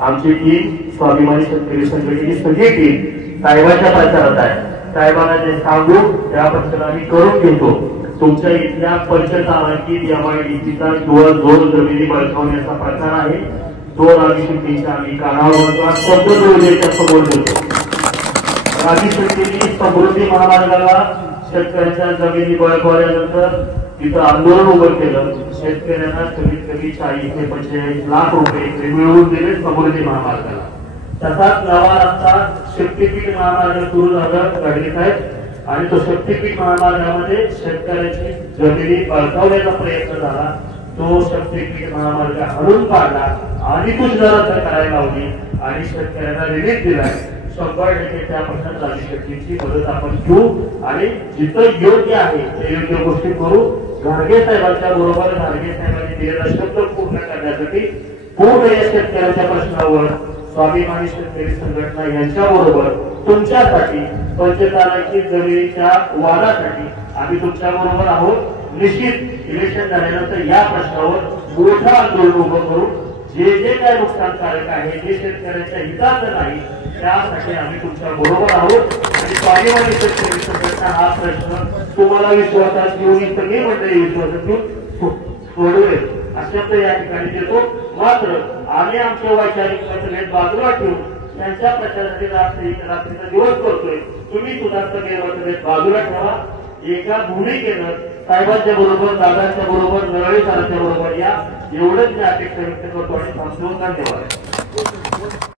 आमची टीम स्वाभिमानी शेतकरी संघटनेची सगळी टीम साहेबांच्या प्रचारात आहे। साहेबांना जे सांगू त्या प्रचार आम्ही करून घेतो। तुमच्या इथल्या पंचतारांकित MIDCचा किंवा जोर जमिनी बळकावण्याचा प्रकार आहे तो राजशक्तीच्या आम्ही कानावर पद्धतीच्या समोर देतो। राजशक्तीने समृद्धी महामार्गाला शेतकऱ्यांच्या जमिनी बळकावल्यानंतर तिथं आंदोलन उभं केलं। शेतकऱ्यांना कमीत कमी 40 ते 45 लाख रुपये मिळवून दिले समृद्धी महामार्गाला। तसाच नवा रस्ता शक्तीपीठ महामार्ग सुरू झालं गाडगे साहेब आणि तो शक्तीपीठ महामार्गामध्ये शेतकऱ्यांची जमिनी बळकावण्याचा प्रयत्न झाला। तो शक्तीपीठ महामार्ग हरून काढला आणि तो रद्द करायला लावली आणि शेतकऱ्यांना रिलीफ दिला। 100% त्या प्रश्नात राजशक्तीची मदत आपण घेऊ आणि जिथं योग्य आहे ते योग्य गोष्टी करू। गाडगे साहेबांच्या बरोबर गाडगे साहेबांनी दिलेला शब्द पूर्ण करण्यासाठी पूर्ण या शेतकऱ्यांच्या प्रश्नावर स्वाभिमानी शेतकरी संघटना यांच्या बरोबर तुमच्यासाठी पंचतारांकित जमिनीच्या वादासाठी आम्ही तुमच्या बरोबर आहोत। निश्चित इलेक्शन झाल्यानंतर या प्रश्नावर मोठं आंदोलन उभं करू। जे काय नुकसानकारक आहे जे शेतकऱ्यांच्या हिताचं नाही त्यासाठी आम्ही तुमच्या बरोबर आहोत आणि स्वाभिमानी शेतकरी संघटना हा प्रश्न तुम्हाला विश्वासात घेऊन सगळी मंडळी विश्वासात घेऊन सोडवेल अशा या ठिकाणी देतो। मात्र आम्ही आमच्या वैचारिक मतभेद बाजूला ठेवून त्यांच्या प्रचारासाठी रात्रीचा दिवस करतोय। तुम्ही सुद्धा सगळे मतभेद बाजूला ठेवा। एका भूमिकेनं साहेबांच्या बरोबर दादांच्या बरोबर नरळे सरांच्या बरोबर या एवढंच मी अपेक्षा व्यक्त करतो आणि थांबतो। धन्यवाद।